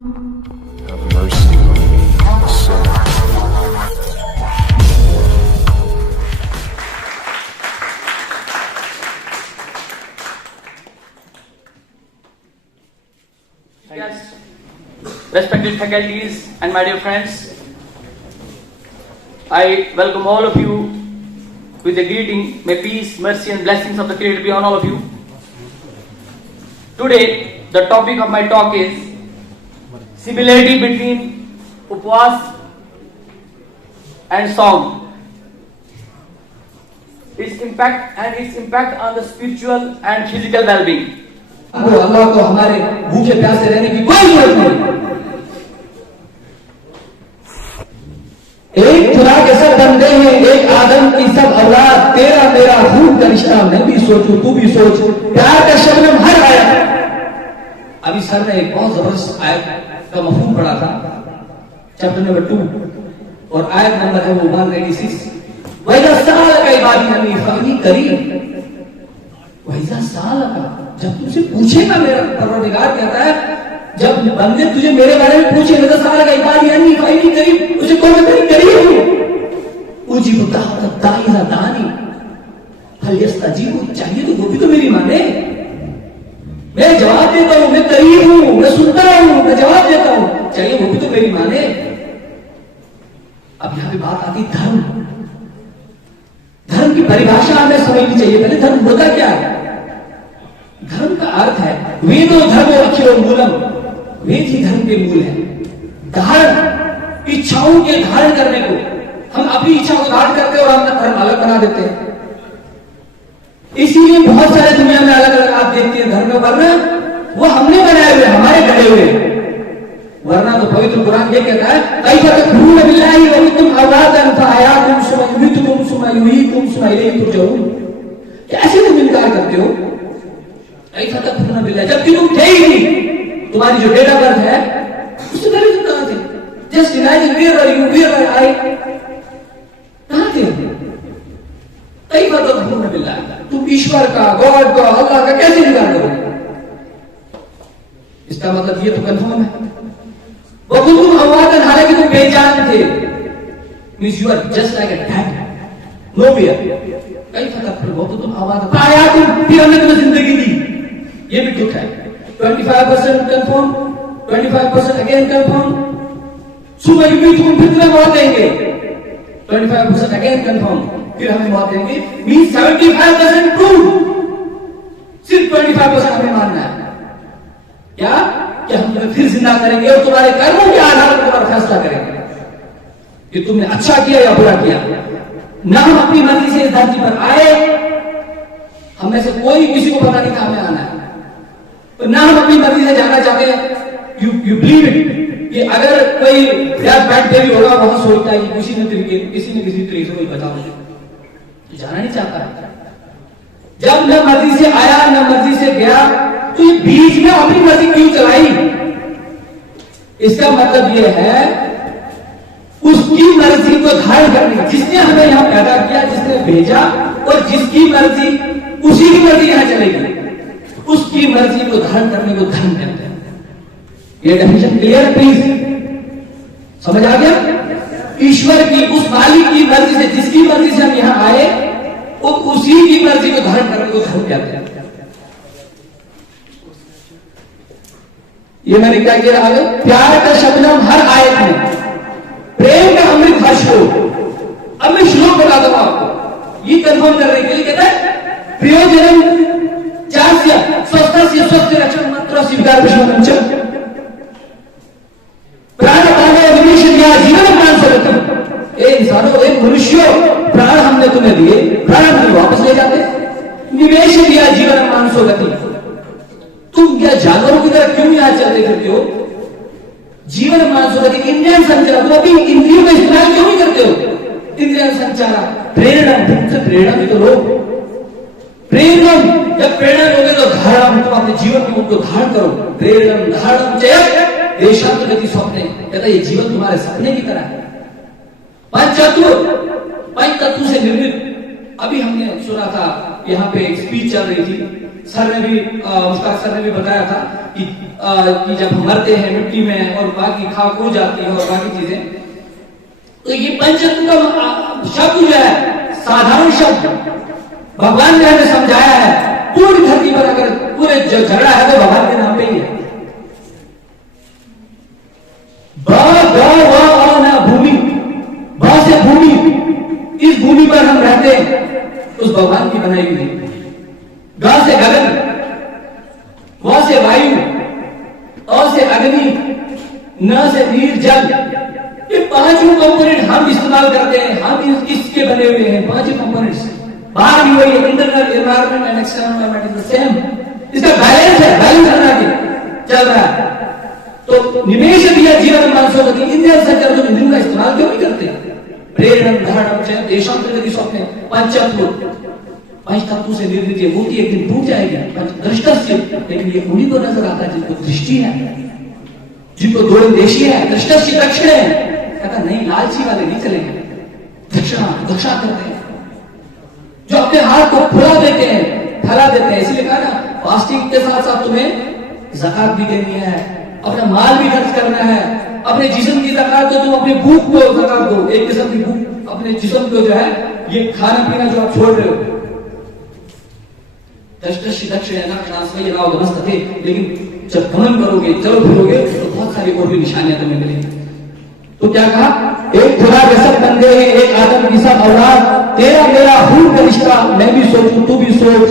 Have mercy on me, a sinner. Yes, respected faculties and my dear friends, I welcome all of you with a greeting. May peace, mercy and blessings of the Creator be on all of you. Today, the topic of my talk is similarity between Upwas and song. Its impact on the spiritual and physical well-being. अल्लाह को हमारे भूखे प्यासे रहने की कोई जरूरत नहीं। एक खुदा के सब बंदे हैं, एक आदम की सब औलाद, तेरा मेरा खून का रिश्ता। मैं भी सोचूं, तू भी सोच, प्यार का शबनम हर आयत। अभी सर ने एक बहुत जबरदस्त आयत का मफहूम पढ़ा था, चैप्टर नंबर 2 और आयत नंबर है वो 186। वैसा साल का इबादी नबी फनी करीब, वैसा साल का, जब तुझसे पूछेगा मेरा परवरदिगार कहता है, जब बंदे तुझे मेरे बारे में पूछे ना, साल का इबादी नबी फनी करीब, तुझे कौन तेरी करीब हूं। उजीब दाइया दानी हल यस्तजीबु, चाहिए तो वो भी तो मेरी माने। मैं जवाब देता हूं, मैं करीब हूं, मैं सुनता हूं, मैं जवाब देता हूं, चाहिए वो भी तो मेरी माने। अब यहां पे बात आती धर्म। धर्म की परिभाषा हमें समझनी चाहिए। पहले धर्म होता क्या है? धर्म का अर्थ है वेदो धर्मो अखिलो मूलम, वेद ही धर्म के मूल है। धारण, इच्छाओं के धारण करने को, हम अपनी इच्छा को धारण करते हैं और अपना धर्म अलग बना देते हैं। इसीलिए बहुत सारे दुनिया में अलग अलग आप देखते हैं धर्म, वरना वो हमने बनाए हुए, हमारे गढ़े हुए। वरना तो पवित्र कुरान ये कहता है, कैसा तकफुरून बिल्लाहि व कुंतुम औलादन फअहयाकुम सुम्मा युमीतुकुम सुम्मा युहयीकुम सुम्मा इलैहि तुरजऊन। कैसे तुम इनकार करते हो? कैसा तकफुरून बिल्लाहि, जबकि तुम थे ही नहीं। तुम्हारी जो डेट ऑफ बर्थ है उससे पहले तुम कहां थे? Just imagine where are you, where are I, कहां थे? कैसा तकफुरून बिल्लाहि, तुम ईश्वर का, गॉड का, अल्लाह का कैसे इनकार करोगे? इसका मतलब ये तो कंफर्म है। वो तुम अवादन, हालांकि तुम बेजान थे। Means you are just like a dead, no where. कई फर्क फिर वो तो तुम अवादन पाया, तुम फिर हमने तुम्हें जिंदगी दी। ये भी दुख है। 25% कंफर्म, 25% अगेन कंफर्म, सुबह भी तुम फिर तुम्हें मौत देंगे। 25% अगेन कंफर्म, फिर हमें मौत देंगे। मींस 75% ट्रू, सिर्फ 25% हमें मानना है। क्या कि हम तुम्हें फिर जिंदा करेंगे और तुम्हारे कर्मों के आधार पर तुम्हारा फैसला करेंगे कि तुमने अच्छा किया या बुरा किया। ना हम अपनी मर्जी से इस धरती पर आए, हम में से कोई किसी को पता नहीं था हमें आना है, तो ना हम अपनी मर्जी से जाना चाहते हैं। यू बिलीव इट कि अगर कोई बैड बेबी होगा, वहां सोचता है कि किसी न किसी तरीके से कोई बताओ, जाना नहीं चाहता। जब न मर्जी से आया न मर्जी से गया, तो ये बीच में अपनी मर्जी क्यों चलाई? इसका मतलब यह है उसकी मर्जी को धारण करने, जिसने हमें यहां पैदा किया, जिसने भेजा, और जिसकी मर्जी, उसी की मर्जी यहां चलेगी। उसकी मर्जी को धारण करने को धर्म कहते हैं। ये डेफिनेशन क्लियर है प्लीज? समझ आ गया? ईश्वर की, उस मालिक की मर्जी से, जिसकी मर्जी से हम यहां आए, वो उसी की मर्जी को धारण करने को धर्म कहते हैं। ये मैंने क्या किया? आगे प्यार का शबनम हर आयत में, प्रेम का अमृत हर्ष हो। अब मैं श्लोक बता दूंगा आपको, ये कंफर्म करने के लिए। कहता है प्रयोजन चास्य स्वस्थस्य स्वस्थ रक्षण मात्र स्वीकार विश्वमंचम प्राणपाने विनिश दिया जीवन प्राण स्वरूप। ए इंसानों, एक मनुष्यों, प्राण हमने तुम्हें दिए, प्राण हमने वापस ले जाते। निवेश दिया जीवन मानसो गति, तुम क्या जानवरों की तरह क्यों यहां चलते फिरते हो? जीवन मानसो गति, इंद्रिय संचार, तुम अपनी इंद्रियों का इस्तेमाल क्यों नहीं करते हो? इंद्रिय संचार, प्रेरणा, तुमसे प्रेरणा भी तो लो। प्रेरणा, जब प्रेरणा लोगे तो धारण, तुम अपने जीवन में उनको धारण करो। प्रेरणम धारणम चयत देशांत गति स्वप्ने, कहता ये जीवन तुम्हारे सपने की तरह है। पंच तत्व से निर्मित। अभी हमने सुना था, यहाँ पे एक स्पीच चल रही थी सर ने भी मुश्ताक सर ने भी बताया था कि जब हम मरते हैं मिट्टी में और बाकी खाक हो जाती है और बाकी चीजें, तो ये पंचतत्व का शब्द जो है साधारण शब्द भगवान ने हमें समझाया है। पूरी धरती पर अगर पूरे झगड़ा है तो भगवान के नाम पे ही है। ना भूमि, ब से भूमि, इस भूमि पर हम रहते हैं उस भगवान की बनाई हुई। ग से गगन, व से वायु, अ से अग्नि, न से नीर जल, ये पांचों कंपोनेंट हम इस्तेमाल करते हैं। हम इसके बने हुए हैं पांचों कंपोनेंट्स। बाहर भी वही है, internal environment and external environment is the same. इसका बैलेंस है, बैलेंस करना चल रहा है। तो निमेश दिया जीवन मानसोपति इंद्रिय संचार जो इंद्रियों का इस्तेमाल क्यों नहीं करते? प्रेरणम धारणम च देशांतर्गत स्वप्न पंचतत्व, पंच तत्व से निर्मित ये मूर्ति एक दिन टूट जाएगी। दृष्टस्य, लेकिन ये उन्हीं को नजर आता है जिनको दृष्टि है, जिनको दूरंदेशी है। दृष्टस्य दक्षिण है, कहता नहीं लालची वाले नहीं चलेंगे, दक्षा करते हैं, जो अपने हाथ को फुला देते हैं, फैला देते हैं। इसलिए कहा ना फास्टिंग के साथ साथ तुम्हें ज़कात भी देनी है, अपना माल भी खर्च करना है, अपने जिस्म की ज़कात दो, तुम अपनी भूख को ज़कात दो। एक किस्म की भूख अपने जिस्म को जो है ये खाना पीना जो आप छोड़ रहे हो। लेकिन जब गमन करोगे, चलो फिरोगे तो बहुत सारी और भी निशानियां तुम्हें मिलेंगी। तो क्या कहा? एक खुदा जैसा बंदे हैं, एक आदम की सब औलाद, तेरा मेरा खून का रिश्ता, मैं भी सोचूं तू भी सोच।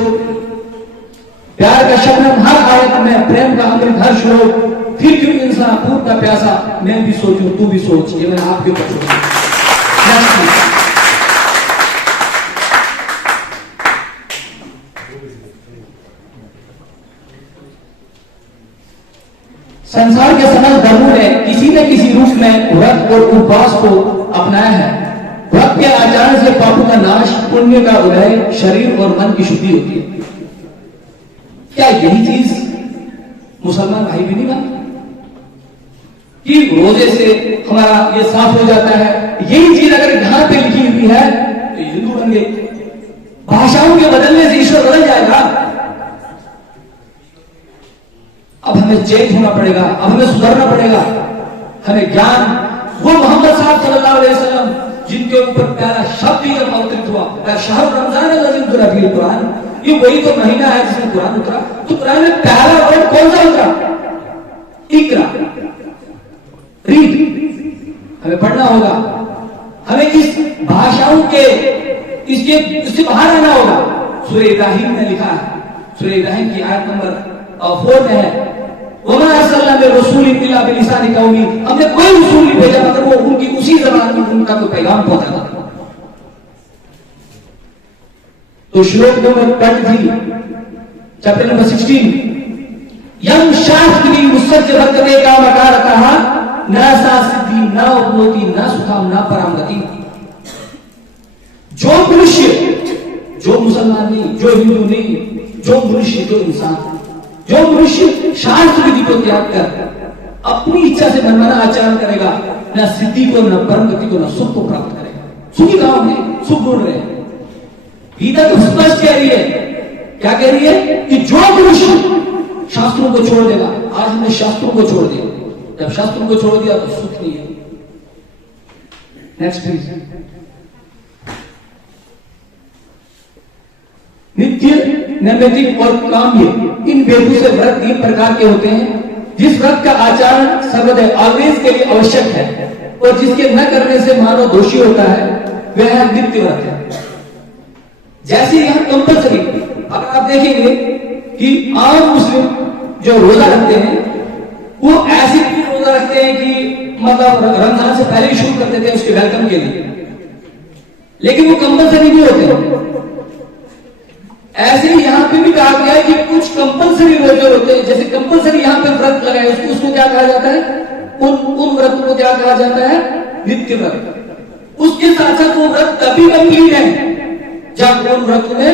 प्यार का शबनम हर आयत में, प्रेम का अमृत हर श्लोक, फिर क्यों इंसान खून का प्यासा, मैं भी सोचूं तू भी सोच। ये मैंने आपके ऊपर सोचा। संसार के समस्त धर्मों ने किसी न किसी रूप में व्रत और उपवास को अपनाया है। व्रत के आचरण से पापों का नाश, पुण्य का उदय, शरीर और मन की शुद्धि होती है। क्या यही चीज मुसलमान भाई भी नहीं मानते कि रोजे से हमारा ये साफ हो जाता है? यही चीज अगर यहां पे लिखी हुई है तो हिंदू बन गए। भाषाओं के बदलने से ईश्वर बदल जाएगा। अब हमें चेंज होना पड़ेगा, अब हमें सुधरना पड़ेगा। हमें ज्ञान, वो मोहम्मद साहब सल्लल्लाहु अलैहि वसल्लम जिनके ऊपर प्यारा शब्द ही जब अवतरित हुआ, शहर रमजान है कुरान, ये वही तो महीना है जिसमें कुरान उतरा। तो कुरान में पहला वर्ड कौन सा उतरा? इकरा, रीड। हमें पढ़ना होगा, हमें इस भाषाओं के इससे बाहर आना होगा। सूरह इब्राहिम में लिखा है, सूरह इब्राहिम की आयत नंबर 4 में है, वमा अरसलना में रसूल इल्ला बिलिसानि कौमी, हमने कोई रसूल नहीं भेजा मगर वो उनकी उसी जबान में उनका कोई पैगाम पहुंचाता। तो श्लोक नंबर 23 चैप्टर नंबर 16, यम शास्त्री मुसज्ज वर्तते का मकार कहा न सा सिद्धि न उपनोति न सुखाम न परामगति। जो मनुष्य, जो मुसलमान नहीं, जो हिंदू नहीं, जो मनुष्य, जो इंसान, जो मनुष्य शास्त्र विधि को त्याग कर अपनी इच्छा से मनमाना आचरण करेगा, न सिद्धि को, न परम गति को, न सुख को प्राप्त करेगा। सुखी कहां होंगे? सुख ढूंढ रहे हैं। गीता तो स्पष्ट कह रही है, क्या कह रही है? कि जो मनुष्य शास्त्रों को छोड़ देगा, आज हमने शास्त्रों को छोड़ दिया, जब शास्त्रों को छोड़ दिया तो सुख नहीं है। Next please. नित्य, नैमित्तिक और काम्य, इन वेदों से व्रत 3 प्रकार के होते हैं। जिस व्रत का आचरण सर्वदा ऑलवेज के लिए आवश्यक है और जिसके न करने से मानव दोषी होता है, वह है नित्य व्रत है। जैसे यहां कंपल्सरी, अगर आप देखेंगे कि आम मुस्लिम जो रोजा रखते हैं वो ऐसे भी रोजा रखते हैं कि मतलब रमजान से पहले ही शुरू कर देते हैं उसके वेलकम के लिए, लेकिन वो कंपल्सरी नहीं होते। ऐसे ही यहां पे भी कहा गया है कि कुछ कंपल्सरी रोजे होते हैं। जैसे कंपल्सरी यहां पे व्रत लगाए उसको क्या कहा जाता है? उन व्रत को क्या कहा जाता है? नित्य व्रत। उसके साथ साथ वो व्रत तभी कंप्लीट है जब उन व्रत में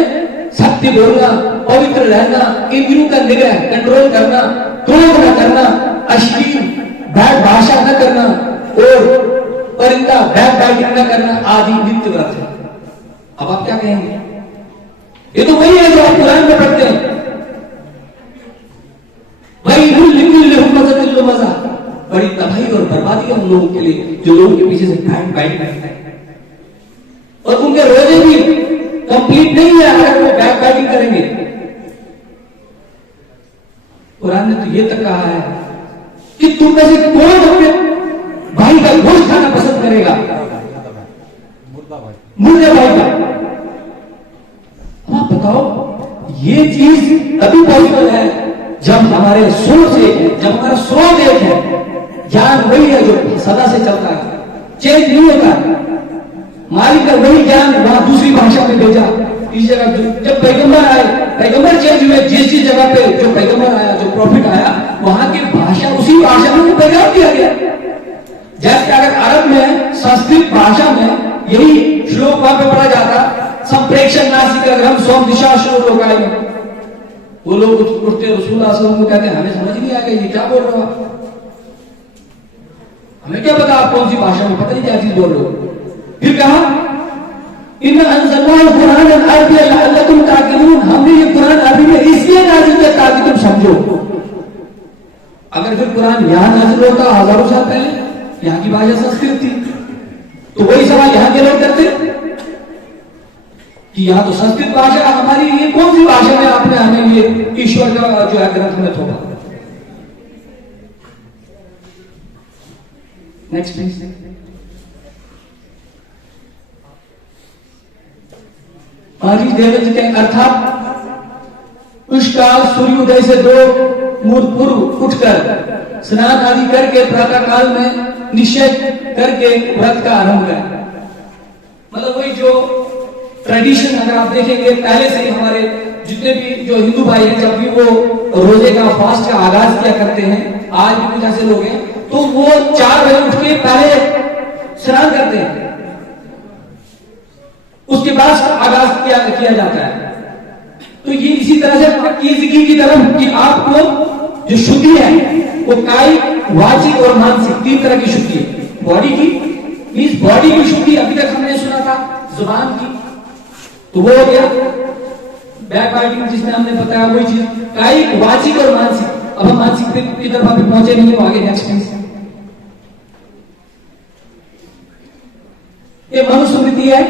सत्य बोलना, पवित्र रहना, इंद्रियों का निग्रह कंट्रोल करना, क्रोध न करना, अश्लील बैड भाषा न करना और परिंदा बैड बाइटिंग न करना आदि नित्य व्रत है। अब आप क्या कहेंगे? ये तो वही है जो आप कुरान में पढ़ते हैं। बड़ी तबाही और बर्बादी है उन लोगों के लिए जो लोगों के पीछे से बैक करते हैं। और उनके रोजे भी कंप्लीट नहीं है अगर वो बैक बैटिंग करेंगे। कुरान ने तो ये तक कहा है कि तुम में से कौन अपने भाई का गोश्त खाना पसंद करेगा, मुर्दे भाई का। आप बताओ, ये चीज तभी पॉसिबल है जब हमारे सोच एक है, जब हमारा स्रोत एक है। ज्ञान वही है जो सदा से चलता है, चेंज नहीं होता। मालिक का वही ज्ञान वहां दूसरी भाषा में भेजा। इस जगह जब पैगंबर आए, पैगंबर चेंज हुए। जिस जगह पे जो पैगंबर आया, जो प्रॉफिट आया, वहां की भाषा, उसी भाषा में पैगाम दिया गया। जैसे अगर अरब में, संस्कृत भाषा में यही श्लोक वहां पे पढ़ा जाता, संप्रेक्षण नासिक अग्रम सोम दिशा श्लोक लोकाय में, वो लोग उठते रसूलुल्लाह सल्लल्लाहु अलैहि वसल्लम को कहते हैं हमें समझ नहीं आएगा ये क्या बोल रहे हो आप, हमें क्या पता आप कौन सी भाषा में, पता नहीं क्या चीज बोल रहे हो। फिर कहा इन्ना अंज़लनाहु कुरानन अरबिय्यन लअल्लकुम ताक़िलून, हमने ये कुरान अरबी में इसलिए नाज़िल किया ताकि तुम समझो। अगर फिर कुरान यहां नाज़िल होता हजारों साल पहले, यहां की भाषा संस्कृत थी, तो वही सवाल यहां के लोग करते कि यहां तो संस्कृत भाषा हमारी, ये कौन सी भाषा में आपने हमें ये ईश्वर का जो है ग्रंथ में थोड़ा। Next please. महावीर देवेंद्र के अर्थात उस काल सूर्योदय से 2 मुहूर्त पूर्व उठकर स्नान आदि करके प्रातः काल में निश्चय करके व्रत का आरंभ करें। मतलब वही जो ट्रेडिशन अगर आप देखेंगे पहले से ही हमारे जितने भी जो हिंदू भाई हैं, जब भी वो रोजे का फास्ट का आगाज किया करते हैं, आज भी कुछ ऐसे लोग हैं, तो वो 4 बजे उठ के पहले स्नान करते हैं, उसके बाद आगाज किया जाता है। तो ये इसी तरह से जिक्र की तरफ कि आपको जो शुद्धि है वो कायिक, वाचिक और मानसिक 3 तरह की शुद्धि है। बॉडी की मींस बॉडी की शुद्धि अभी तक हमने सुना था, जुबान की तो वो हो गया बैक बाइटिंग जिसमें हमने बताया वही चीज, कायिक, वाचिक और मानसिक। अब हम मानसिक की तरफ अभी पहुंचे नहीं, वो आगे नेक्स्ट पेज। ये मनुस्मृति है,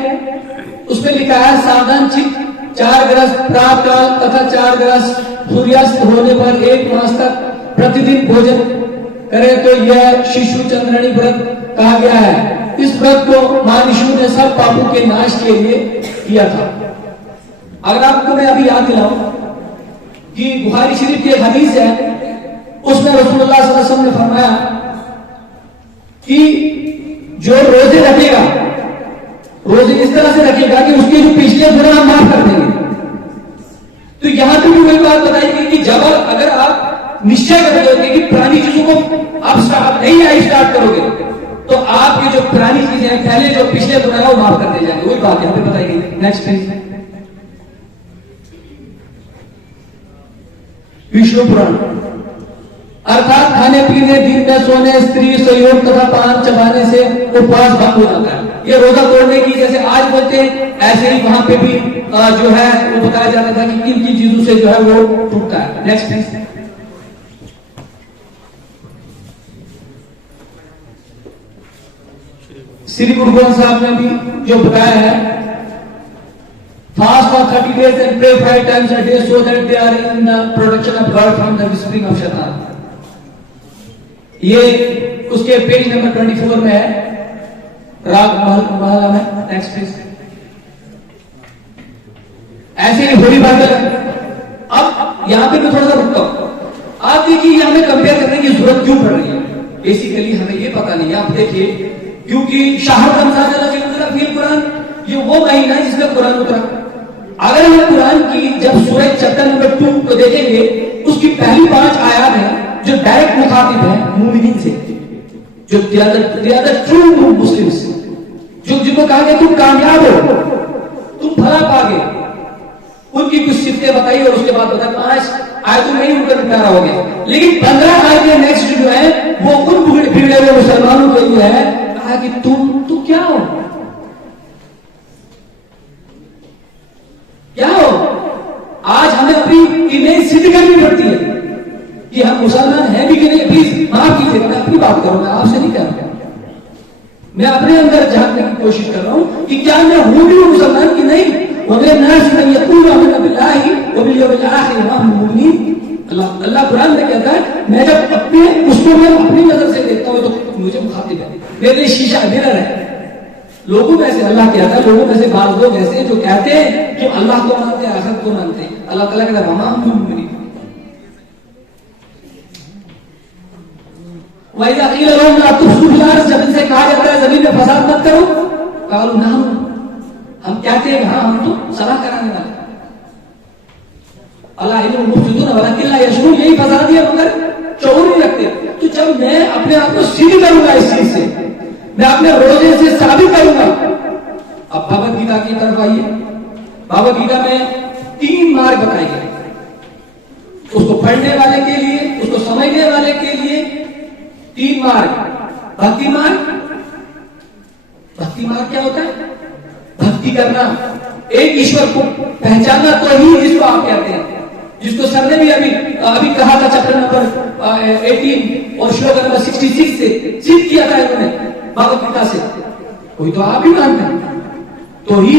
उसमें लिखा है सावधान चित्त 4 ग्रस प्रातः काल तथा 4 ग्रस सूर्यास्त होने पर 1 मास तक प्रतिदिन भोजन करे तो यह शिशु चंद्रणी व्रत कहा गया है। इस व्रत को महर्षियों ने सब पापों के नाश के लिए किया था। अगर आपको मैं अभी याद दिलाऊं कि बुखारी शरीफ की एक हदीस है, उसमें रसूलुल्लाह सल्लल्लाहु अलैहि वसल्लम ने फरमाया कि जो रोजे रखेगा, रोजे इस तरह से रखेगा कि उसके जो पिछले गुनाह माफ कर देंगे। तो यहां पर भी वही बात बताई गई कि जब अगर आप निश्चय कर दोगे कि पुरानी चीजों को आप नहीं स्टार्ट करोगे, तो आपकी जो पुरानी चीजें हैं, पहले जो पिछले गुनाह वो माफ कर दिए जाएंगे। वही बात यहां पे बताई गई। Next page. विष्णु पुराण अर्थात खाने पीने, दिन में सोने, स्त्री सहयोग तथा पान चबाने से उपवास भंग हो जाता है। ये रोजा तोड़ने की जैसे आज बोलते हैं, ऐसे ही वहां पे भी जो है वो बताया जाता था कि किन किन चीजों से जो है वो टूटता है। Next page. श्री गुरु ग्रंथ साहब ने भी जो बताया है, fast for 30 days and pray 5 times a day so that they are in the protection of God from the whispering of Shaitan। ये उसके पेज नंबर 24 में है, राग महला में। Next please. ऐसे ही होली बात। अब यहां पे मैं थोड़ा सा रुकता हूं। आप देखिए यहां में कंपेयर करने की जरूरत क्यों पड़ रही है, बेसिकली हमें ये पता नहीं है। आप देखिए, क्योंकि शाहर रमजान कुरान, ये वो महीना है जिसमें कुरान उतरा। अगर हम कुरान की जब सूरह चैप्टर नंबर 2 को देखेंगे, उसकी पहली 5 आयत है जो डायरेक्ट मुखातिब है मुमिनीन से, जो ट्रू मुस्लिम्स, जो जिनको कहा गया तुम कामयाब हो, तुम भला पागे, उनकी कुछ सिफतें बताई और उसके बाद बताया 5 आयतों में ही उनका निपटारा हो गया। लेकिन 15 आयतें नेक्स्ट जो है वो उन बिगड़े हुए मुसलमानों के लिए है, कहा कि तुम क्या हो, क्या हो। आज हमें अपनी इमेज सिद्ध करनी पड़ती है कि हम मुसलमान हैं भी कि नहीं। प्लीज माफ कीजिएगा, मैं अपनी बात मैं अपने अंदर झांकने की कोशिश कर रहा हूं कि क्या मैं हूं भी मुसलमान की नहीं। अल्लाह कुरान में कहता है, मैं जब अपने उसको मैं अपनी नजर से देखता हूं तो मुझे मुखातिब है, मेरे लिए शीशा मिरर है। लोगों में से अल्लाह कहता है, लोगों में से बाज लोग ऐसे जो कहते हैं कि अल्लाह को मानते हैं, आखिरत को मानते हैं। अल्लाह ताला कहता है जब इनसे कहा जाता है जमीन में फसाद मत करो, कालू ना हम कहते हैं हाँ हम तो सलाह कराने वाले। अल्लाह यही फसाद दिया मगर चौर नहीं रखते। तो जब मैं अपने आप को सीधी करूंगा इस चीज से, मैं अपने रोजे से साबित करूंगा। अब भगवत गीता की तरफ आइए। भगवत गीता में 3 मार्ग बताए गए, उसको पढ़ने वाले के लिए, उसको समझने वाले के लिए 3 मार्ग। भक्ति मार्ग, भक्ति मार्ग क्या होता है? भक्ति करना, एक ईश्वर को पहचानना तो ही जिसको आप कहते हैं, जिसको सर ने भी अभी कहा था चैप्टर नंबर 18 और श्लोक नंबर 66 से सिद्ध किया था इन्होंने भगवत गीता से। कोई तो आप ही मानते हैं तो ही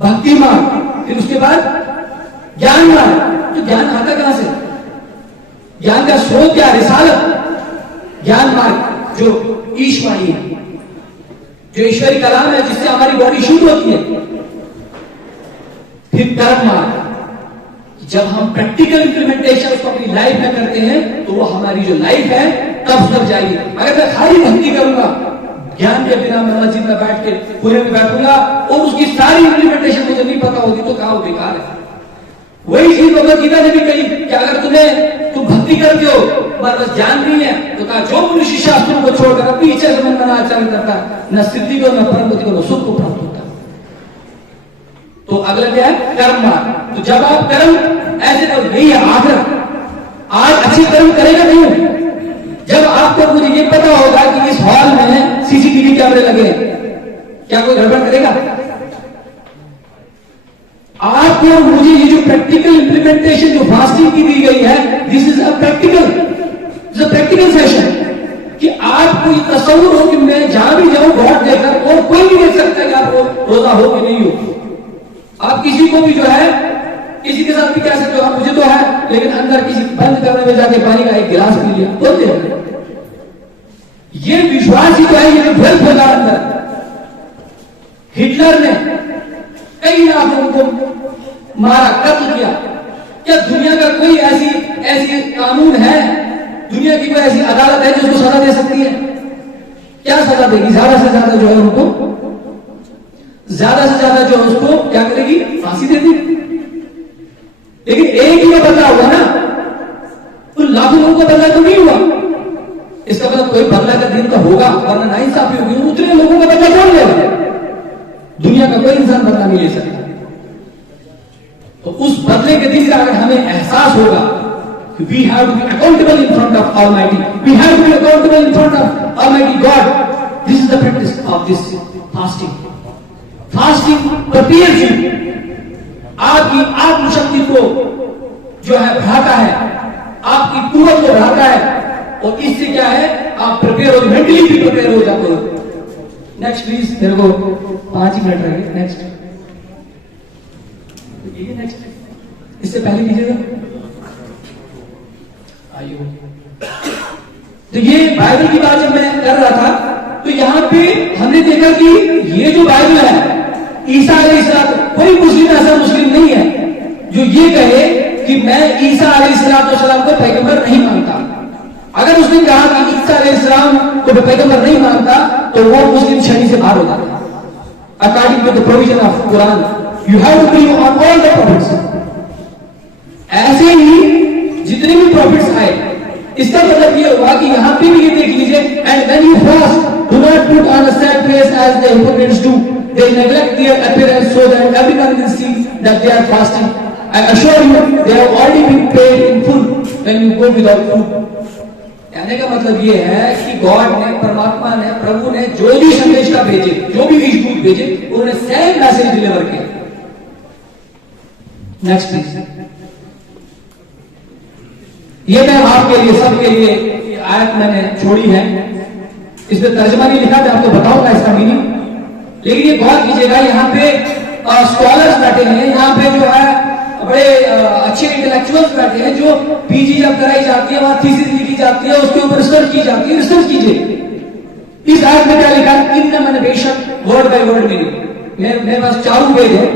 भक्ति मार्ग। फिर उसके बाद ज्ञान मार्ग। तो ज्ञान आता कहां से? ज्ञान का स्रोत क्या? रिसालत। ज्ञान मार्ग जो ईश्वरी है, जो ईश्वरी कलाम है, जिससे हमारी बॉडी शुद्ध होती है। फिर कर्म मार्ग, जब हम प्रैक्टिकल इंप्लीमेंटेशन उसको अपनी लाइफ में करते हैं तो वो हमारी जो लाइफ है तब सुधर जाएगी। अगर मैं खाली भक्ति करूंगा, ज्ञान के बिना मैं मस्जिद में बैठ के पूरे में बैठूंगा और उसकी सारी इंप्लीमेंटेशन मुझे नहीं पता होती तो कहा वो बेकार है। वही चीज भगवत गीता ने भी कही कि अगर तुम भक्ति करते हो पर बस ज्ञान नहीं है तो कहा जो मनुष्य शास्त्रों को छोड़कर अपनी इच्छा से मन बना आचरण करता है, न सिद्धि को, न परम गति को, न सुख को प्राप्त होता है। तो अगला क्या है? कर्म मार्ग। तो जब आप कर्म ऐसे करो, यही है आखिर। आज अच्छे कर्म करेगा नहीं जब आपको मुझे ये पता होगा कि इस हॉल में सीसीटीवी कैमरे लगे हैं, क्या कोई गड़बड़ करेगा? आपको मुझे ये जो प्रैक्टिकल इंप्लीमेंटेशन जो फास्टिंग की दी गई है, this is a practical session कि आपको ये तस्वीर हो कि मैं जहां भी जाऊं गॉड देखा और कोई भी देख सकता है कि आप रोजा हो कि नहीं हो। आप किसी को भी जो है किसी के साथ भी कह सकते हो आप मुझे तो है, लेकिन अंदर किसी बंद कमरे में जाके पानी का एक गिलास पी लिया बोलते हैं। ये विश्वास ही तो है, ये वेल्थ होगा अंदर। हिटलर ने कई लाख लोगों को मारा, कत्ल किया। क्या दुनिया का कोई ऐसी कानून है, दुनिया की कोई ऐसी अदालत है जो उसको सजा दे सकती है? क्या सजा देगी? ज्यादा से ज्यादा जो है उनको, ज्यादा से ज्यादा जो है उसको क्या करेगी? फांसी दे देगी। लेकिन एक ही का बदला हुआ ना, उन लाखों लोगों का बदला तो नहीं हुआ। इसका मतलब कोई बदला का दिन तो होगा, वरना नाइंसाफी होगी। उतने लोगों का बदला कौन लेगा? दुनिया का कोई इंसान बदला नहीं ले सकता। तो उस बदले के दिन का अगर हमें एहसास होगा कि we have to be accountable in front of almighty, we have to be accountable in front of almighty God, this is the practice of this fasting. Fasting prepares you, आपकी आत्मशक्ति को जो है बढ़ाता है, आपकी कुव्वत को बढ़ाता है, और इससे क्या है आप प्रिपेयर हो, मेंटली भी प्रिपेयर हो जाते हो। नेक्स्ट प्लीज, मेरे को 5 ही मिनट रहे। नेक्स्ट, इससे पहले कीजिएगा। आइए, तो ये बाइबल की बात जब मैं कर रहा था तो यहां पे हमने देखा कि ये जो बाइबल है, ईसा अलैहिस्सलाम, कोई मुस्लिम ऐसा मुस्लिम नहीं है जो ये कहे कि मैं ईसा अलैहिस्सलाम को पैगंबर नहीं मानता। अगर उसने कहा कि ईसा अलैहिस्सलाम को पैगंबर नहीं मानता तो वो मुस्लिम श्रेणी से बाहर हो जाता है। According to the provision of Quran, you have to believe on all the prophets. ऐसे ही जितने भी प्रॉफिट्स आए, इसका मतलब ये हुआ कि यहां पे भी ये देख लीजिए, and when you fast do not put on a sad face as the hypocrites do, they neglect their appearance so that everyone will see that they are fasting. I assure you they have already been paid in full when you go without food. कहने का मतलब ये है कि God ने, परमात्मा ने, प्रभु ने जो भी संदेश का भेजे, जो भी ईश्वर भेजे, उन्होंने सेम मैसेज डिलीवर किया। Next please. ये मैं आपके लिए, सबके लिए आयत मैंने छोड़ी है इसमें तर्जमा नहीं लिखा, मैं आपको बताऊंगा इसका मीनिंग। लेकिन ये गौर कीजिएगा, यहाँ पे स्कॉलर्स बैठे हैं, यहाँ पे जो है बड़े अच्छे इंटेलेक्चुअल्स बैठे हैं, जो पीजी जब कराई जाती है, वहां थीसिस लिखी जाती है, उसके ऊपर रिसर्च की जाती है। रिसर्च कीजिए इस आयत में क्या लिखा है, इन मैंने बेशक वर्ड बाय वर्ड मीनिंग। मेरे पास चारों पेज है,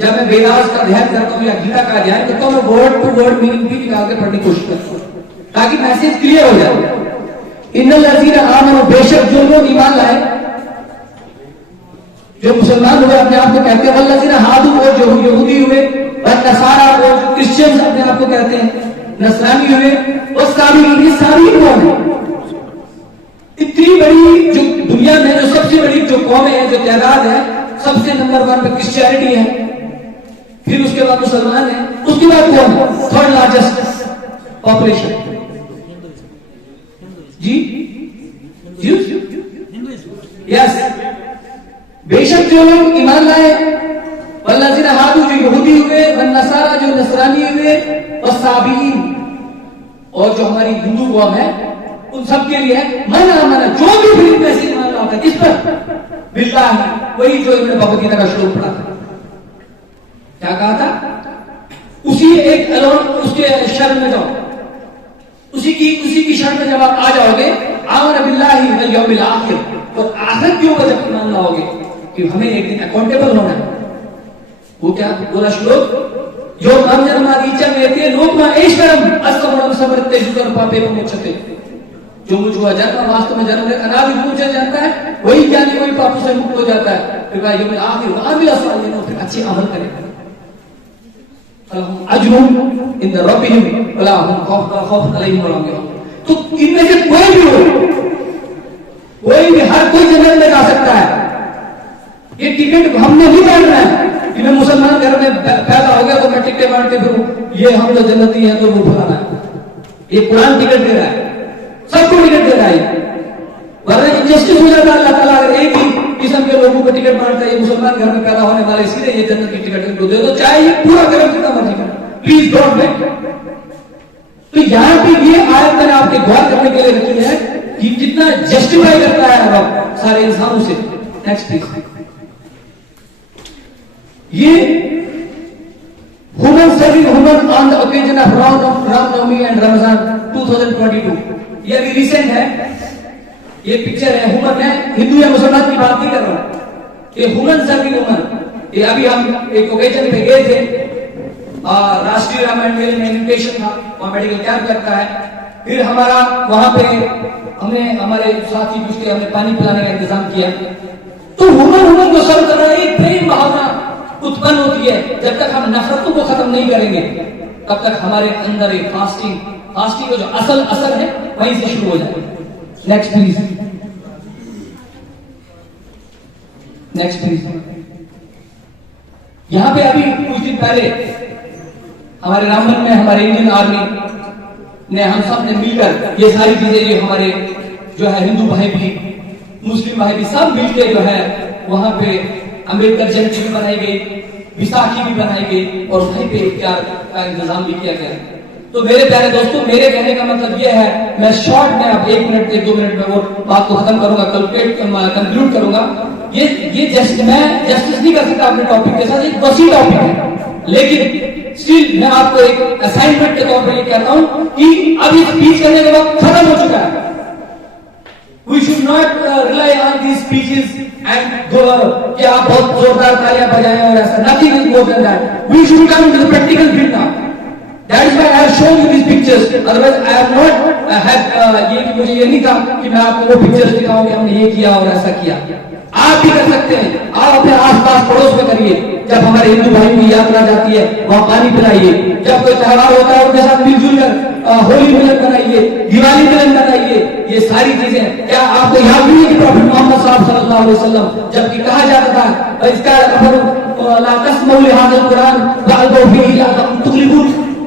जब मैं वेदास का अध्ययन करता हूँ या गीता का अध्ययन करता हूँ, मैं वर्ड टू वर्ड मीनिंग भी निकाल के पढ़ने की कोशिश करता हूँ ताकि मैसेज क्लियर हो जाए। इन्नल लज़ीना आमनू, बेशक जो लोग ईमान लाए, जो मुसलमान हुए, अपने आप को कहते हैं, वल्लज़ीना हादू, और जो यहूदी हुए, और नसारा, और जो क्रिश्चियंस अपने आप को कहते हैं, नसरानी हुए, और साबीन, ये साबीन कौन है? इतनी बड़ी जो दुनिया में जो सबसे बड़ी जो कौमें है, जो तादाद है, सबसे नंबर 1 पे क्रिश्चियनिटी है, फिर उसके बाद मुसलमान है, उसके बाद कौन है? थर्ड लार्जेस्ट पॉपुलेशन जी, यस। बेशक जो लोग ईमान लाए, वल्लज़ीना हादू, जो यहूदी हुए, वन्नसारा, जो नसरानी हुए, और साबीन, और जो हमारी हिंदू कौम है, उन सब के लिए है मन आमना, जो भी फिर में से ईमान लाता है, किस पर? बिल्लाह, वही जो इन्होंने भगवद गीता का श्लोक पढ़ा था। क्या कहा था? उसी एक अलोन, उसके शरण में जाओ, उसी की शरण में जब आप आ जाओगे, आमन बिल्लाहि वल यौमिल आखिर, तो आखिरत के ऊपर जब ईमान लाओगे कि हमें एक दिन अकाउंटेबल होना है। वो क्या बोला श्लोक? जो मामजनमादीचा मेते लोकमा ऐश्वरम असमरम समरते जुगर पापे मोक्षते। जो मुझको जन्म वास्तव में जन्म अनादि रूप से जानता है, वही ज्ञानी, वही पापों से मुक्त हो जाता है। फिर भाई यौमिल आखिर वहां भी असवाल लेना, फिर अच्छे अमल करें। अजरुम इन द रब्बिहिम वला हुम खौफ अलैहिम वला हुम यहज़नून। तो इनमें से कोई भी हो, कोई भी, हर कोई जन्नत में जा सकता है। ये टिकट हमने नहीं बांटना है कि मैं मुसलमान घर में पैदा हो गया तो मैं टिकट बांट के फिर ये हम तो जन्नती हैं तो वो फलाना है। ये कुरान टिकट दे रहा है, सबको टिकट दे रहा है। वरना इंजस्टिस हो जाता है, अल्लाह ताला अगर एक ही किस्म के लोगों को टिकट बांटता है, ये मुसलमान घर में पैदा होने वाले, सीधे ये जन्नत की टिकट इनको दे दो, चाहे ये पूरा करें जितना मर्जी करें, प्लीज डोंट मेक। तो यहां पे ये आयत मैंने आपके गौर करने के लिए रखी है कि कितना जस्टिफाई करता है रब सारे इंसानों से। Next please. ये human serving human on the occasion of Ramnavami and Ramzan 2022, ये अभी रिसेंट है। ये पिक्चर है ह्यूमन, मैं हिंदू या मुसलमान की बात नहीं कर रहा हूं, ये ह्यूमन सर्विंग ह्यूमन। ये अभी हम एक ओकेजन पे गए थे, राष्ट्रीय रामायण मेले में इन्विटेशन था, वहां मेडिकल कैंप लगता है। फिर हमारा वहां पे हमने हमारे साथी कुछ के हमने पानी पिलाने का इंतजाम किया। तो ह्यूमन को सर्व कर रहा है, एक प्रेम भावना उत्पन्न होती है। जब तक हम नफरतों को खत्म नहीं करेंगे, तब तक हमारे अंदर एक फास्टिंग का जो असल असर है वहीं से शुरू हो जाएगा। Next please, next please. यहां पे अभी कुछ दिन पहले हमारे रामबन में हमारे इंडियन आर्मी ने, हम सब ने मिलकर ये सारी चीजें, जो हमारे जो है हिंदू भाई भी, मुस्लिम भाई भी, सब मिलकर जो है वहां पे अम्बेडकर जयंती भी बनाई गई, विसाखी भी बनाई गई, और वहीं पे इफ्तार का इंतजाम भी किया गया। तो मेरे प्यारे दोस्तों, मेरे कहने का मतलब यह है, मैं शॉर्ट में अब 1 मिनट 1-2 मिनट में वो बात को खत्म करूंगा, कंक्लूड करूंगा। ये जस्ट मैं जस्टिस नहीं कर सकता अपने टॉपिक के साथ, एक वसी टॉपिक है, लेकिन स्टिल मैं आपको एक असाइनमेंट के तौर पर ये कहता हूं कि अब ये स्पीच करने का वक्त खत्म हो चुका है। We should not rely on these speeches and कि आप बहुत जोरदार तालियां बजाएं और ऐसा, nothing is more than that. We should come to the practical field now. That is why I have shown you these pictures. Otherwise I have not had ये कि मुझे ये नहीं था कि मैं आपको वो पिक्चर्स दिखाऊं कि हमने ये किया और ऐसा किया। आप भी कर सकते हैं, आप अपने आस-पास पड़ोस में करिए। जब हमारे हिंदू भाई की यात्रा जाती है, वहां पानी पिलाइए। जब कोई त्योहार होता है उनके साथ मिलजुल कर होली मिलन बनाइए, दिवाली मिलन बनाइए। ये सारी चीजें, क्या आपको याद नहीं है कि प्रॉफेट मोहम्मद साहब सल्लल्लाहु अलैहि वसल्लम जबकि कहा जाता था इसका ला तस्मऊ लिहाज़ल कुरान वअल्गू फीही लअल्लकुम तुग़लिबून,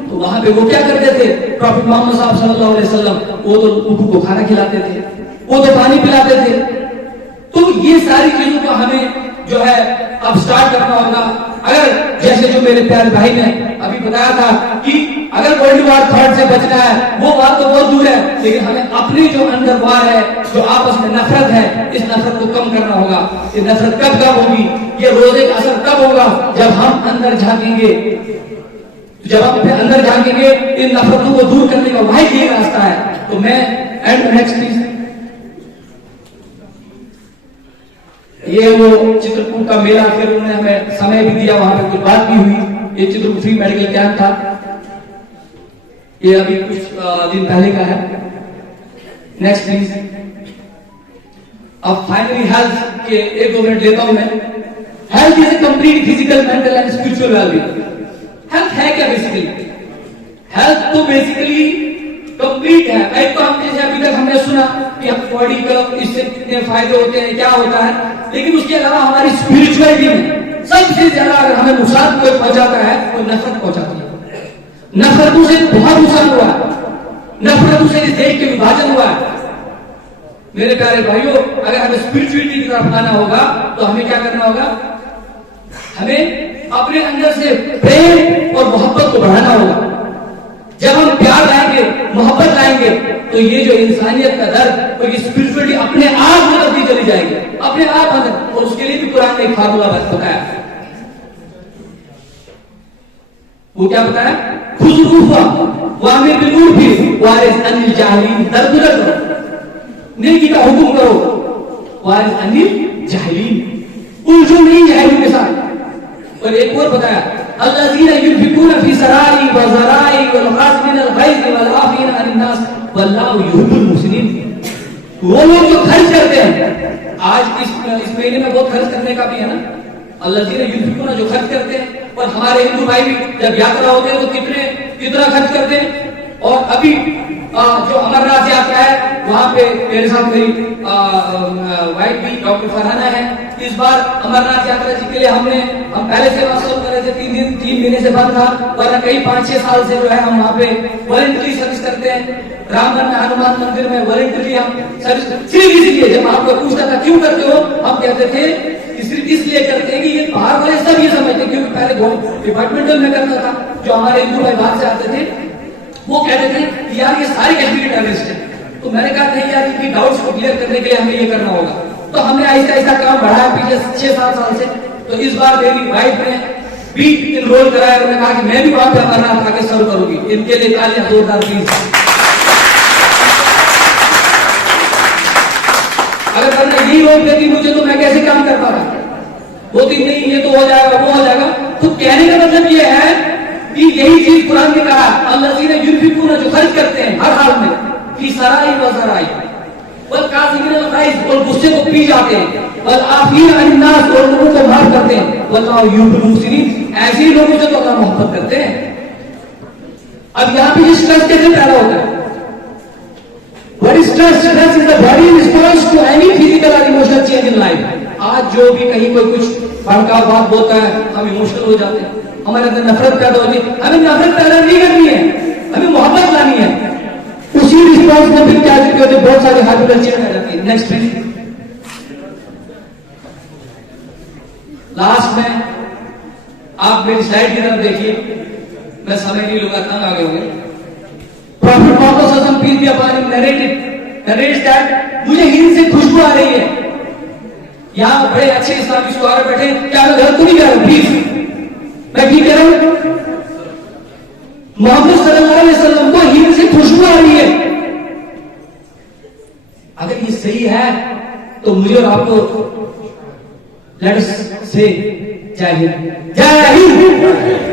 तो वहां पे वो क्या करते थे? प्रॉफेट मोहम्मद साहब सल्लल्लाहु अलैहि वसल्लम वो तो उनको को खाना खिलाते थे, वो तो पानी पिलाते थे। तो ये सारी चीजों को हमें जो है अब स्टार्ट करना होगा। अगर जैसे जो मेरे प्यारे भाई ने अभी बताया था कि अगर वर्ल्ड वॉर थर्ड से बचना है, वो बात तो बहुत दूर है, लेकिन हमें अपनी जो अंदर वार है, जो आपस में नफरत है, इस नफरत को कम करना होगा। ये नफरत कब कम होगी, ये रोजे का असर कब होगा, जब हम अंदर झांकेंगे। जब हम अपने अंदर झांकेंगे, इन नफरतों को दूर करने का वही एक रास्ता है। तो मैं एंड नेक्स्ट प्लीज, ये वो चित्रकूट का मेला, फिर उन्होंने हमें समय भी दिया, वहां पे कुछ बात भी हुई। ये चित्रकूट फ्री मेडिकल कैंप था, ये अभी कुछ दिन पहले का है। Next please. अब फाइनली हेल्थ के 1-2 मिनट लेता हूं मैं। Health is a complete physical, mental and spiritual wellbeing. Health है क्या बेसिकली? हेल्थ तो बेसिकली कंप्लीट है। एक तो हम जैसे अभी तक हमने सुना कि हम बॉडी का इससे कितने फायदे होते हैं, क्या होता है, लेकिन उसके अलावा हमारी स्पिरिचुअलिटी में सबसे ज्यादा अगर हमें नुकसान कोई पहुंचाता है तो नफरत पहुंचाती है। नफरतों से बहुत नुकसान हुआ है, नफरतों से इस देश के विभाजन हुआ है। मेरे प्यारे भाइयों, अगर हमें स्पिरिचुअलिटी की तरफ आना होगा तो हमें क्या करना होगा? हमें अपने अंदर से प्रेम और मोहब्बत को बढ़ाना होगा। जब हम प्यार लाएंगे, मोहब्बत लाएंगे, तो ये जो इंसानियत का दर्द और ये स्पिरिचुअलिटी अपने आप बदलती चली जाएगी, अपने आप अंदर। और उसके लिए भी कुरान ने एक फार्मूला बताया। वो क्या बताया? खुशरूफा वामिर बिल उर्फी वारिस अनिल जाहिलीन, दरगुजर करो, नेकी का हुक्म करो, वारिस अनिल जाहिलीन, उलझो नहीं जाहिलों के साथ। और एक और बताया, अल्लज़ीना युनफिकूना फी सराई व ज़राई वल ग़ासिमीनल ग़ैज़ वल आफ़ीना अनिन नास वल्लाहु युहिब्बुल मुहसिनीन। वो लोग जो खर्च करते हैं, आज इस महीने में बहुत खर्च करने का भी है ना, अल्लज़ीना युनफिकूना, जो खर्च करते हैं। और हमारे हिंदू भाई भी जब यात्रा होते हैं तो कितना खर्च करते हैं। और अभी जो अमरनाथ यात्रा है, वहां पे मेरे साथ मेरी वाइफ भी डॉक्टर फरहाना है। इस बार अमरनाथ यात्रा जी के लिए हम पहले से शुरू कर रहे थे, 3 महीने से बंद था, वरना कई 5-6 साल से जो है हम वहां पे वॉलंटरी सर्विस करते हैं। रामबन में हनुमान मंदिर में वॉलंटरी हम सर्विस सिर्फ इसलिए, जब आपको पूछता था क्यों करते हो, हम कहते थे सिर्फ इसलिए करते हैं कि ये बाहर वाले सब ये समझते, क्योंकि पहले डिपार्टमेंटल में करता था, जो हमारे हिंदू भाई बाहर से आते थे वो कहते थे कि यार ये सारी कश्मीरी टेररिस्ट है। तो मैंने कहा नहीं यार, इनकी डाउट्स को क्लियर करने के लिए हमें ये करना होगा। तो हमने आहिस्ता आहिस्ता काम बढ़ाया पिछले 6-7 साल से। तो इस बार मेरी वाइफ ने भी इनरोल कराया, उन्होंने कहा कि मैं भी वहां पे अमरनाथ आके सर्व करूंगी। इनके लिए तालियां जोरदार प्लीज। अगर मैंने यही रोक देती मुझे, तो मैं कैसे काम कर पाता? बोलती नहीं ये तो हो जाएगा, वो हो जाएगा। तो कहने का मतलब ये है कि यही चीज कुरान ने कहा, अल्लज़ीना युनफिकूना, जो खर्च करते हैं हर हाल में, फी सराई व ज़राई वल काज़िमीनल ग़ैज़, और गुस्से को पी जाते हैं, वल आफ़ीना अनिन नास, और लोगों को माफ करते हैं, वल्लाहु युहिब्बुल मुहसिनीन, ऐसे ही लोगों से तो अल्लाह मोहब्बत करते हैं। अब यहाँ पे स्ट्रेस कैसे पैदा होता है? What is stress? Stress is the body response to any physical or emotional change in life. आज जो भी कहीं कोई कुछ भड़काऊ बात बोलता है, हम इमोशनल हो जाते हैं, हमारे अंदर नफरत पैदा होती है। हमें नफरत पैदा नहीं करनी है, हमें मोहब्बत लानी है। उसी रिस्पॉन्स में फिर क्या होते हैं, बहुत सारी हार्मोनल चेंज आ जाती है। Next please. लास्ट में आप मेरी स्लाइड की तरफ देखिए, मैं समय नहीं लूंगा, तंग आगे होंगे। प्रॉफिट मोहम्मद सल्लल्लाहु अलैहि वसल्लम नरेट्स दैट, मुझे हिंद से खुशबू आ रही है। यहां बड़े अच्छे इस्लामी स्कॉलर बैठे, क्या मैं गलत तो नहीं कह रहा हूं? प्लीज, मैं ठीक कह रहा हूं? मोहम्मद सल्लल्लाहु अलैहि वसल्लम को हिंद से खुशबू आ रही है। अगर ये सही है तो मुझे और आपको लेट्स से जय हिंद, जय हिंद।